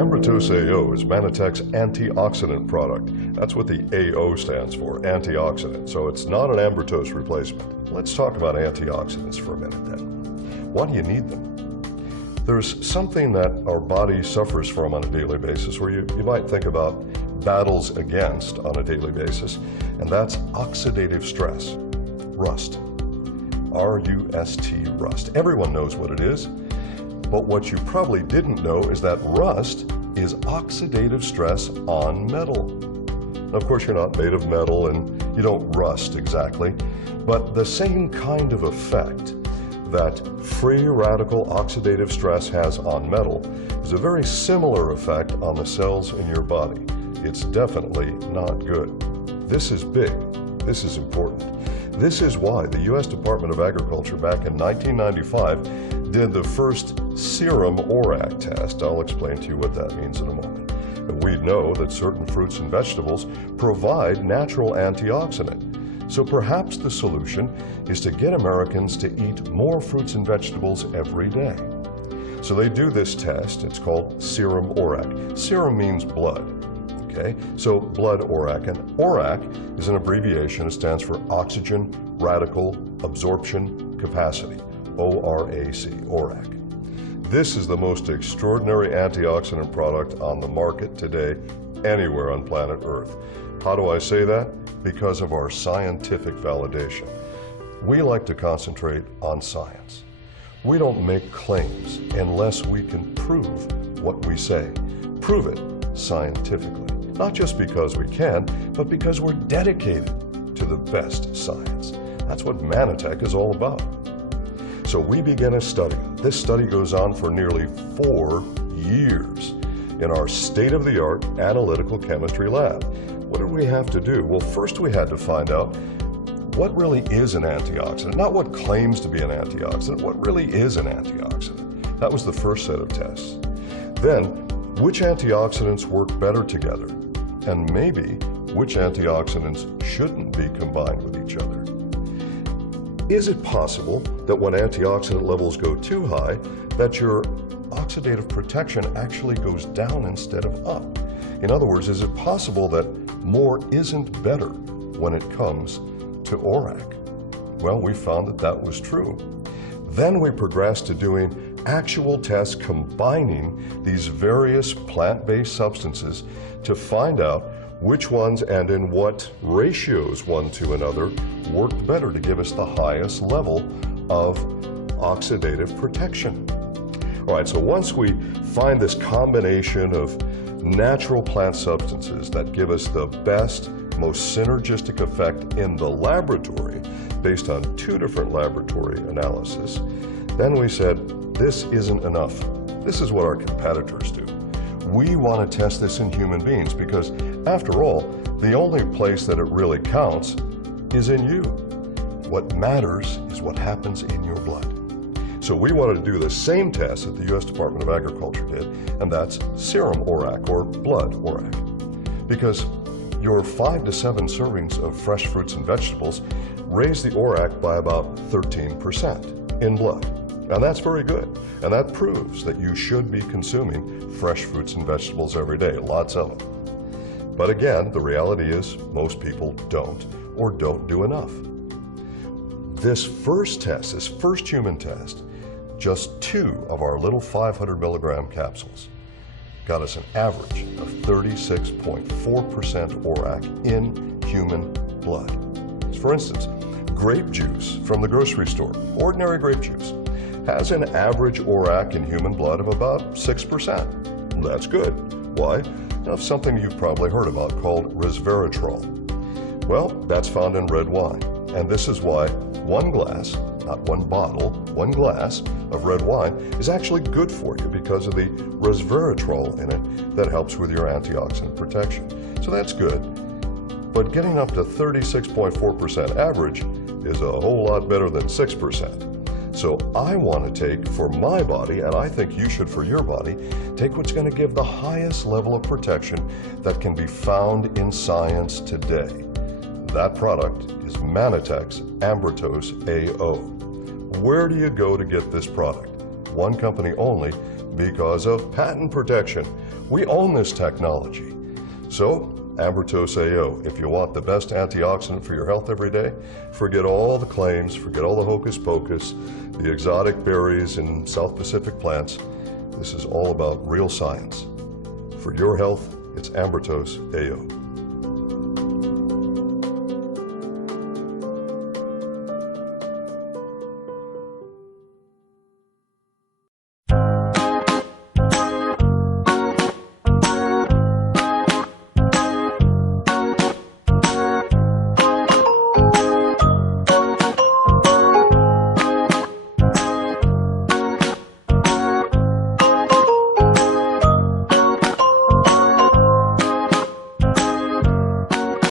Ambritos AO is Manitech's antioxidant product. That's what the AO stands for, antioxidant. So it's not an Ambritos replacement. Let's talk about antioxidants for a minute then. Why do you need them? There's something that our body suffers from on a daily basis where you might think about battles against on a daily basis, and that's oxidative stress, rust. R-U-S-T, rust. Everyone knows what it is, but what you probably didn't know is that rust is oxidative stress on metal. Now, of course, you're not made of metal and you don't rust exactly, but the same kind of effect that free radical oxidative stress has on metal is a very similar effect on the cells in your body. It's definitely not good. This is big. This is important. This is why the U.S. Department of Agriculture back in 1995 did the first serum ORAC test. I'll explain to you what that means in a moment. And we know that certain fruits and vegetables provide natural antioxidant. So perhaps the solution is to get Americans to eat more fruits and vegetables every day. So they do this test. It's called serum ORAC. Serum means blood. Okay, so blood ORAC, and ORAC is an abbreviation. It stands for Oxygen Radical Absorption Capacity, ORAC, ORAC. This is the most extraordinary antioxidant product on the market today, anywhere on planet Earth. How do I say that? Because of our scientific validation. We like to concentrate on science. We don't make claims unless we can prove what we say. Prove it scientifically. Not just because we can, but because we're dedicated to the best science. That's what Manitech is all about. So we begin a study. This study goes on for nearly 4 years in our state-of-the-art analytical chemistry lab. What did we have to do? Well, first we had to find out what really is an antioxidant, not what claims to be an antioxidant, what really is an antioxidant. That was the first set of tests. Then, which antioxidants work better together? And maybe which antioxidants shouldn't be combined with each other. Is it possible that when antioxidant levels go too high, that your oxidative protection actually goes down instead of up? In other words, is it possible that more isn't better when it comes to ORAC? Well, we found that that was true. Then we progressed to doing actual tests combining these various plant-based substances to find out which ones and in what ratios one to another worked better to give us the highest level of oxidative protection. All right, so once we find this combination of natural plant substances that give us the best, most synergistic effect in the laboratory based on 2 different laboratory analyses, then we said, this isn't enough. This is what our competitors do. We want to test this in human beings because, after all, the only place that it really counts is in you. What matters is what happens in your blood. So we wanted to do the same test that the U.S. Department of Agriculture did, and that's serum ORAC, or blood ORAC. Because your 5 to 7 servings of fresh fruits and vegetables raise the ORAC by about 13% in blood. And that's very good. And that proves that you should be consuming fresh fruits and vegetables every day, lots of them. But again, the reality is most people don't, or don't do enough. This first test, this first human test, just 2 of our little 500 milligram capsules got us an average of 36.4% ORAC in human blood. For instance, grape juice from the grocery store, ordinary grape juice, has an average ORAC in human blood of about 6%. That's good. Why? Of something you've probably heard about called resveratrol. Well, that's found in red wine. And this is why 1 glass, not 1 bottle, 1 glass of red wine is actually good for you because of the resveratrol in it that helps with your antioxidant protection. So that's good. But getting up to 36.4% average is a whole lot better than 6%. So I want to take for my body, and I think you should for your body, take what's going to give the highest level of protection that can be found in science today. That product is Manitech's Ambritos AO. Where do you go to get this product? One company only because of patent protection. We own this technology. So, Ambertose AO, if you want the best antioxidant for your health every day, forget all the claims, forget all the hocus pocus, the exotic berries and South Pacific plants. This is all about real science. For your health, it's Ambertose AO.